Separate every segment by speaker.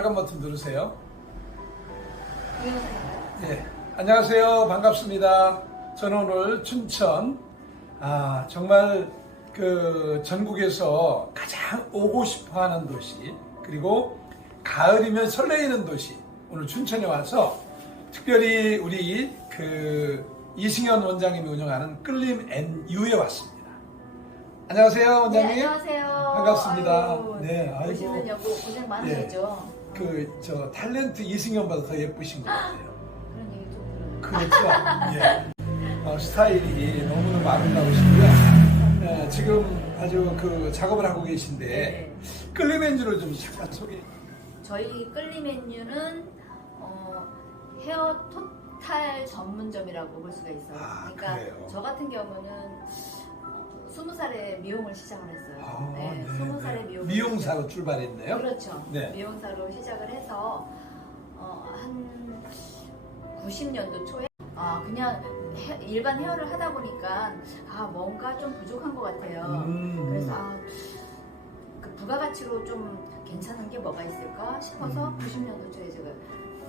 Speaker 1: 버튼 누르세요. 예. 안녕하세요. 반갑습니다. 저는 오늘 춘천, 아, 정말 그 전국에서 가장 오고 싶어 하는 도시, 그리고 가을이면 설레이는 도시, 오늘 춘천에 와서 특별히 우리 그 이승현 원장님이 운영하는 끌림 NU에 왔습니다. 안녕하세요, 원장님.
Speaker 2: 네, 안녕하세요.
Speaker 1: 반갑습니다.
Speaker 2: 아이고,
Speaker 1: 네, 아이고.
Speaker 2: 오시는 여고 고생 많으시죠?
Speaker 1: 그, 저, 탤런트 이승현보다 더 예쁘신 것 같아요.
Speaker 2: 그런 얘기 좀 들어요.
Speaker 1: 그렇죠. 예. 어, 스타일이 너무너무 아름다우시고요. 예, 지금 아주 그 작업을 하고 계신데,
Speaker 2: 네.
Speaker 1: 끌리맨즈를 좀 잠깐 소개.
Speaker 2: 저희 끌리 메뉴는 어, 헤어 토탈 전문점이라고 볼 수가 있어요.
Speaker 1: 아,
Speaker 2: 그러니까
Speaker 1: 그래요?
Speaker 2: 저 같은 경우는 스무 살에 미용을 시작을 했어요.
Speaker 1: 아,
Speaker 2: 네, 스무 살에 미용
Speaker 1: 미용사로 출발했네요.
Speaker 2: 그렇죠.
Speaker 1: 네.
Speaker 2: 미용사로 시작을 해서 어, 한 90년도 초에 아 그냥 헤- 일반 헤어를 하다 보니까 아 뭔가 좀 부족한 것 같아요.
Speaker 1: 음.
Speaker 2: 그래서 아, 그 부가가치로 좀 괜찮은 게 뭐가 있을까 싶어서
Speaker 1: 음.
Speaker 2: 90년도 초에 제가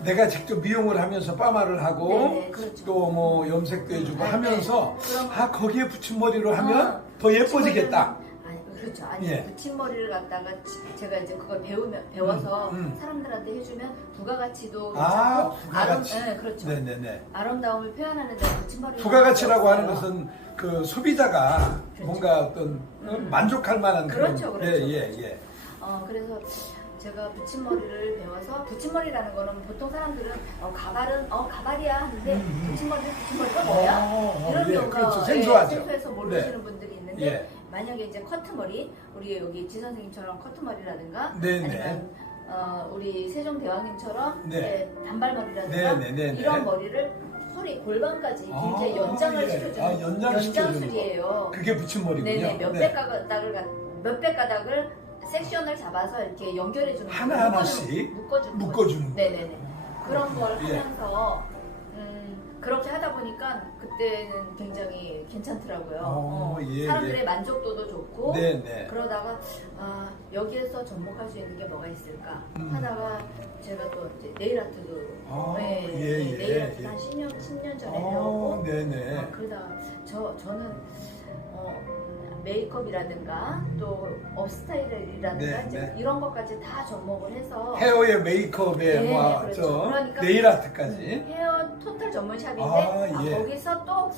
Speaker 1: 내가 직접 미용을 하면서 빠마를 하고,
Speaker 2: 네 네, 그렇죠.
Speaker 1: 또 뭐 염색도 해주고
Speaker 2: 네,
Speaker 1: 하면서,
Speaker 2: 네. 그럼
Speaker 1: 아, 거기에 붙임머리로 하면
Speaker 2: 어,
Speaker 1: 더 예뻐지겠다.
Speaker 2: 아니 그렇죠. 아니
Speaker 1: 예.
Speaker 2: 붙임머리를 갖다가 지- 제가 이제 그걸 배우면 배워서
Speaker 1: 음, 음.
Speaker 2: 사람들한테 해주면 부가가치도
Speaker 1: 아,
Speaker 2: 괜찮고
Speaker 1: 부가가치.
Speaker 2: 아름- 네, 그렇죠.
Speaker 1: 네네네.
Speaker 2: 아름다움을 표현하는 데 붙임머리
Speaker 1: 부가가치라고 하는 것은 그 소비자가
Speaker 2: 그렇죠.
Speaker 1: 뭔가 어떤
Speaker 2: 음.
Speaker 1: 만족할 만한
Speaker 2: 그렇죠,
Speaker 1: 그런
Speaker 2: 그렇죠,
Speaker 1: 예, 예,
Speaker 2: 그렇죠.
Speaker 1: 예.
Speaker 2: 어, 그래서 제가 붙임머리를 배워서 붙임머리라는 거는 보통 사람들은 어, 가발은 어 가발이야 하는데
Speaker 1: 음, 음.
Speaker 2: 붙임머리는 붙임머리가 뭐야?
Speaker 1: 어,
Speaker 2: 이런
Speaker 1: 예,
Speaker 2: 경우가
Speaker 1: 그렇죠.
Speaker 2: 예,
Speaker 1: 생소하죠.
Speaker 2: 생소해서 모르시는 분들이 있는데
Speaker 1: 예.
Speaker 2: 만약에 이제 커트 머리 우리 여기 지 선생님처럼 커트 머리라든가
Speaker 1: 네네.
Speaker 2: 아니면 어, 우리 세종 대왕님처럼
Speaker 1: 네.
Speaker 2: 이제 단발머리라든가
Speaker 1: 네네네네.
Speaker 2: 이런 머리를 소리 골반까지
Speaker 1: 아,
Speaker 2: 굉장히 연장을
Speaker 1: 예.
Speaker 2: 시켜주는
Speaker 1: 아, 연장 시켜주는
Speaker 2: 연장술이에요.
Speaker 1: 그게 붙임머리군요.
Speaker 2: 네네 몇백 가닥을 갖- 몇백 가닥을 섹션을 잡아서 이렇게 연결해 주는
Speaker 1: 하나 하나씩
Speaker 2: 묶어주는.
Speaker 1: 묶어주는 거.
Speaker 2: 네네네 그런 걸
Speaker 1: 예.
Speaker 2: 하면서 음, 그렇게 하다 보니까 그때는 굉장히 괜찮더라고요.
Speaker 1: 어, 예,
Speaker 2: 사람들의
Speaker 1: 예.
Speaker 2: 만족도도 좋고
Speaker 1: 네 네.
Speaker 2: 그러다가 아, 여기에서 접목할 수 있는 게 뭐가 있을까
Speaker 1: 음.
Speaker 2: 하다가 제가 또 이제 네일 아트도
Speaker 1: 아,
Speaker 2: 네,
Speaker 1: 예,
Speaker 2: 네,
Speaker 1: 예,
Speaker 2: 네일 아트
Speaker 1: 예.
Speaker 2: 한 10년 10년 전에
Speaker 1: 어,
Speaker 2: 배웠고
Speaker 1: 네네.
Speaker 2: 어, 그러다가 저 저는 어, 메이크업이라든가 또 업스타일이라든가
Speaker 1: 네,
Speaker 2: 이제
Speaker 1: 네.
Speaker 2: 이런 것까지 다 접목을 해서
Speaker 1: 헤어에 메이크업에
Speaker 2: 네,
Speaker 1: 뭐,
Speaker 2: 그렇죠.
Speaker 1: 저,
Speaker 2: 그러니까
Speaker 1: 네일 아트까지.
Speaker 2: 음, 헤어 토탈 전문 샵인데
Speaker 1: 아,
Speaker 2: 아,
Speaker 1: 예.
Speaker 2: 거기서 또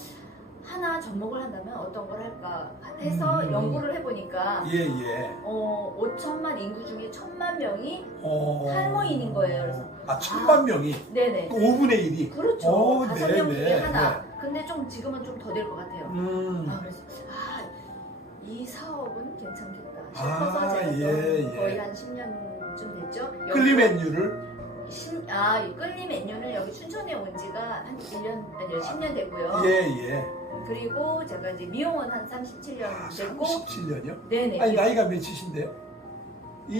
Speaker 2: 하나 접목을 한다면 어떤 걸 할까 해서
Speaker 1: 음.
Speaker 2: 연구를 해보니까
Speaker 1: 예, 예.
Speaker 2: 어, 5천만 인구 중에 천만 명이
Speaker 1: 어.
Speaker 2: 탈모인인 거예요, 그래서.
Speaker 1: 아, 천만 명이.
Speaker 2: 네네
Speaker 1: 5분의 1이.
Speaker 2: 그렇죠
Speaker 1: 오,
Speaker 2: 다섯
Speaker 1: 네,
Speaker 2: 명 중에
Speaker 1: 네,
Speaker 2: 하나 근데 좀 지금은 좀 더 될 것 같아요
Speaker 1: 음.
Speaker 2: 아 그래서 아 이 사업은 괜찮겠다
Speaker 1: 아,
Speaker 2: 싶어서 제가 또
Speaker 1: 예, 예.
Speaker 2: 거의 한 10년쯤 됐죠
Speaker 1: 끌림 메뉴를.
Speaker 2: 신- 아, 이 끌림 메뉴는 여기 춘천에 온 지가 한 1년, 아니 10년 됐고요.
Speaker 1: 예, 예.
Speaker 2: 그리고 제가 이제 미용은 한 37년
Speaker 1: 아,
Speaker 2: 됐고.
Speaker 1: 37년이요?
Speaker 2: 네네.
Speaker 1: 아니, 나이가 몇이신데요?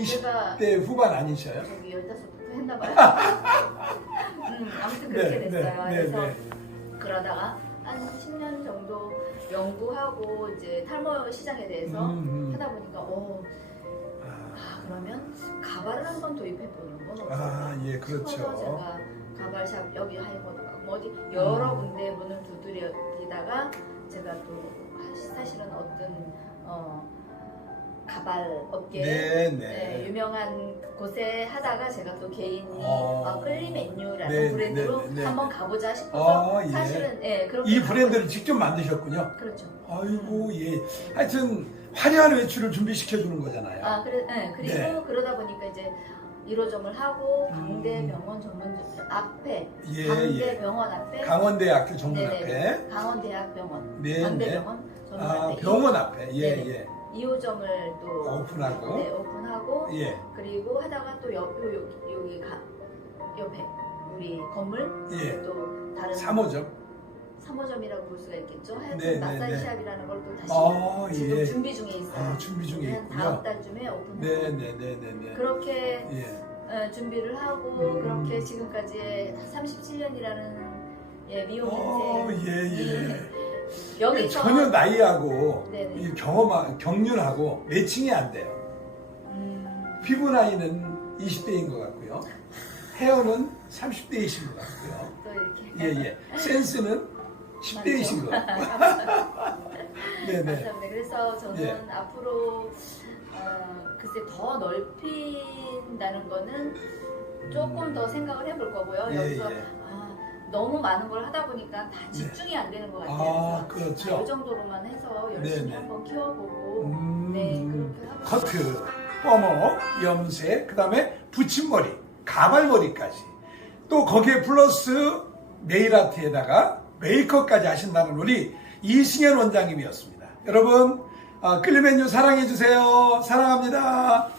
Speaker 2: 제가
Speaker 1: 20대 후반 아니셔요?
Speaker 2: 저기 15부터 했나봐요. 음, 아무튼 그렇게
Speaker 1: 네,
Speaker 2: 됐어요.
Speaker 1: 네,
Speaker 2: 그래서
Speaker 1: 네.
Speaker 2: 그러다가 한 10년 정도 연구하고 이제 탈모 시장에 대해서
Speaker 1: 음, 음.
Speaker 2: 하다 보니까, 어,
Speaker 1: 아,
Speaker 2: 아, 그러면 가발을 한번 도입해 보는 건 어떨까?
Speaker 1: 아, 예, 그렇죠.
Speaker 2: 싶어서 제가 가발샵 여기 하이버드 가고 뭐 어디 여러
Speaker 1: 음.
Speaker 2: 군데 문을 두드리다가 제가 또 사실은 어떤 어 가발 업계
Speaker 1: 네,
Speaker 2: 네,
Speaker 1: 네.
Speaker 2: 유명한 곳에 하다가 제가 또 개인이
Speaker 1: 어.
Speaker 2: 어, 끌림 메뉴라는
Speaker 1: 네,
Speaker 2: 브랜드로
Speaker 1: 네, 네, 네.
Speaker 2: 한번 가보자 싶어서
Speaker 1: 아, 예.
Speaker 2: 사실은 예, 그렇게
Speaker 1: 이 브랜드를 직접 만드셨군요.
Speaker 2: 있- 그렇죠.
Speaker 1: 아이고, 예. 하여튼, 화려한 외출을 준비시켜 주는 거잖아요.
Speaker 2: 아 그래 예, 그리고
Speaker 1: 네.
Speaker 2: 그러다 보니까 이제 1호점을 하고
Speaker 1: 음.
Speaker 2: 강대병원 전문 앞에
Speaker 1: 예,
Speaker 2: 강대병원 앞에
Speaker 1: 강원대학교 정문
Speaker 2: 네네.
Speaker 1: 앞에.
Speaker 2: 강원대학병원,
Speaker 1: 네,
Speaker 2: 강대병원 전문
Speaker 1: 아,
Speaker 2: 앞에
Speaker 1: 병원 앞에. 예,
Speaker 2: 네 네.
Speaker 1: 예.
Speaker 2: 2호점을 또
Speaker 1: 오픈하고.
Speaker 2: 네, 오픈하고
Speaker 1: 예,
Speaker 2: 그리고 하다가 또 옆, 요, 요, 여기 가, 옆에 우리 건물
Speaker 1: 예.
Speaker 2: 또 다른
Speaker 1: 3호점.
Speaker 2: 3호점이라고 볼 수가 있겠죠. 하여튼
Speaker 1: 네, 네,
Speaker 2: 마사지샵이라는 걸 또 다시
Speaker 1: 아,
Speaker 2: 지금
Speaker 1: 예.
Speaker 2: 준비 중에 있어요.
Speaker 1: 아, 준비 중에
Speaker 2: 한 다음
Speaker 1: 있군요.
Speaker 2: 달쯤에 오픈해요.
Speaker 1: 네, 네, 네, 네, 네.
Speaker 2: 그렇게
Speaker 1: 예.
Speaker 2: 어, 준비를 하고
Speaker 1: 음.
Speaker 2: 그렇게 지금까지 37년이라는 예, 미용
Speaker 1: 어,
Speaker 2: 인생
Speaker 1: 예, 예.
Speaker 2: 여기서
Speaker 1: 전혀 나이하고
Speaker 2: 네네.
Speaker 1: 이 경험 경륜하고 매칭이 안 돼요.
Speaker 2: 음,
Speaker 1: 피부 나이는 20대인 것 같고요. 헤어는 30대이신 것 같고요.
Speaker 2: 또 이렇게
Speaker 1: 예, 예. 센스는 10대이신 것 같고요. 네네.
Speaker 2: 감사합니다. 그래서 저는
Speaker 1: 예.
Speaker 2: 앞으로 어, 글쎄 더 넓힌다는 거는 조금 더 생각을 해볼 거고요.
Speaker 1: 예,
Speaker 2: 여기서
Speaker 1: 예.
Speaker 2: 아, 너무 많은 걸 하다 보니까 다 집중이 안 되는 것 같아요.
Speaker 1: 아,
Speaker 2: 그래서
Speaker 1: 그렇죠.
Speaker 2: 이 정도로만 해서 열심히
Speaker 1: 네네.
Speaker 2: 한번 키워보고
Speaker 1: 음,
Speaker 2: 네 그렇게 하고
Speaker 1: 커트, 뻐머, 염색, 그 다음에 붙임머리, 가발머리까지. 또 거기에 플러스 네일아트에다가 메이크업까지 하신다는 우리 이승현 원장님이었습니다. 여러분, 아, 클리메뉴 사랑해주세요. 사랑합니다.